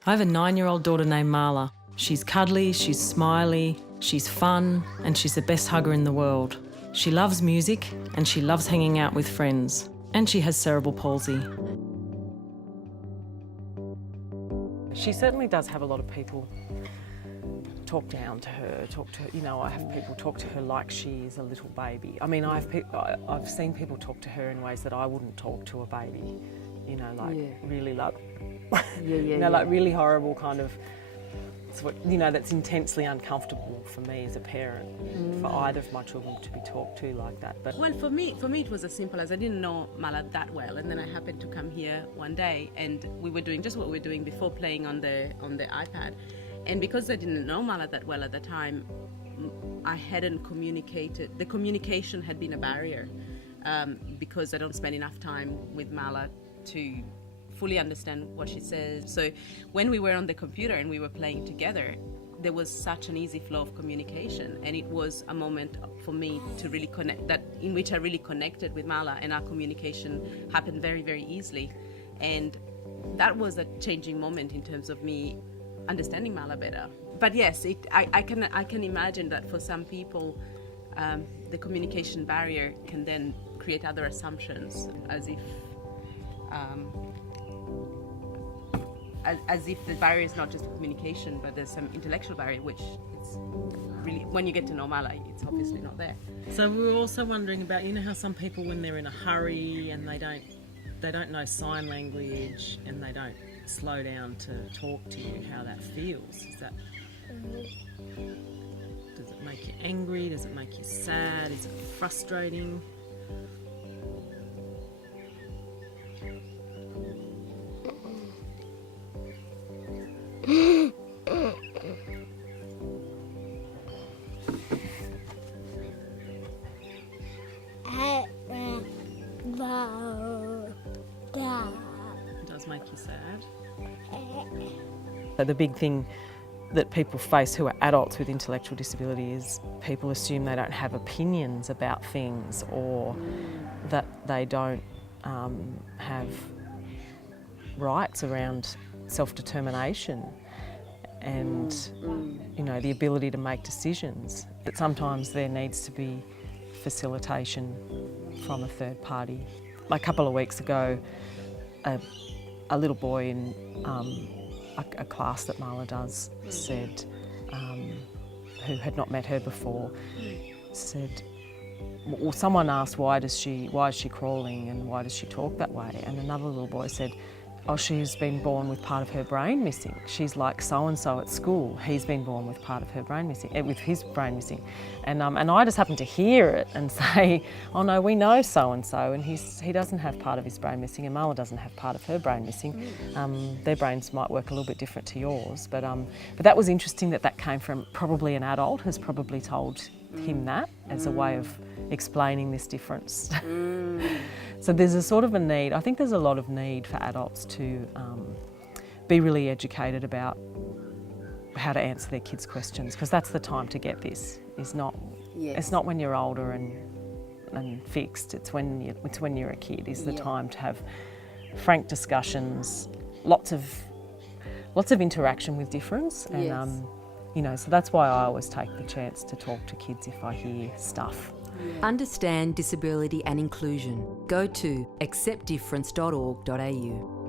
I have a 9-year-old daughter named Marla. She's cuddly, she's smiley, she's fun, and she's the best hugger in the world. She loves music and she loves hanging out with friends. And she has cerebral palsy. She certainly does have a lot of people talk down to her, I have people talk to her like she is a little baby. I mean, I've seen people talk to her in ways that I wouldn't talk to a baby, really like, like really horrible kind of, that's intensely uncomfortable for me as a parent, for either of my children to be talked to like that. But well, for me it was as simple as I didn't know Mala that well, and then I happened to come here one day, and we were doing just what we were doing before, playing on the iPad. And because I didn't know Mala that well at the time, I hadn't communicated. The communication had been a barrier because I don't spend enough time with Mala to fully understand what she says. So when we were on the computer and we were playing together, there was such an easy flow of communication, and it was a moment for me to really connect, in which I really connected with Mala, and our communication happened very, very easily. And that was a changing moment in terms of me understanding Mala better. But yes, I can imagine that for some people the communication barrier can then create other assumptions, as if the barrier is not just communication, but there's some intellectual barrier, which it's really, when you get to know Mala, it's obviously not there. So we were also wondering about, how some people, when they're in a hurry and they don't know sign language and they don't slow down to talk to you, how that feels. Does it make you angry? Does it make you sad? Is it frustrating? It does make you sad. The big thing that people face who are adults with intellectual disability is people assume they don't have opinions about things, or that they don't have rights around self-determination and the ability to make decisions. That sometimes there needs to be facilitation from a third party. A couple of weeks ago, a little boy in a class that Marla does said, who had not met her before, said, well, someone asked why is she crawling and why does she talk that way? And another little boy said, oh, she's been born with part of her brain missing. She's like so-and-so at school. He's been born with part of her brain missing, with his brain missing. And I just happened to hear it and say, oh no, we know so-and-so, and he doesn't have part of his brain missing, and Marla doesn't have part of her brain missing. Their brains might work a little bit different to yours. But that was interesting that came from probably an adult has probably told him that as a way of explaining this difference. So there's a sort of a need, I think there's a lot of need for adults to be really educated about how to answer their kids' questions, because that's the time to get this. It's not when you're older and fixed, it's when you're a kid is the time to have frank discussions, lots of interaction with difference, and so that's why I always take the chance to talk to kids if I hear stuff. Understand disability and inclusion. Go to acceptdifference.org.au.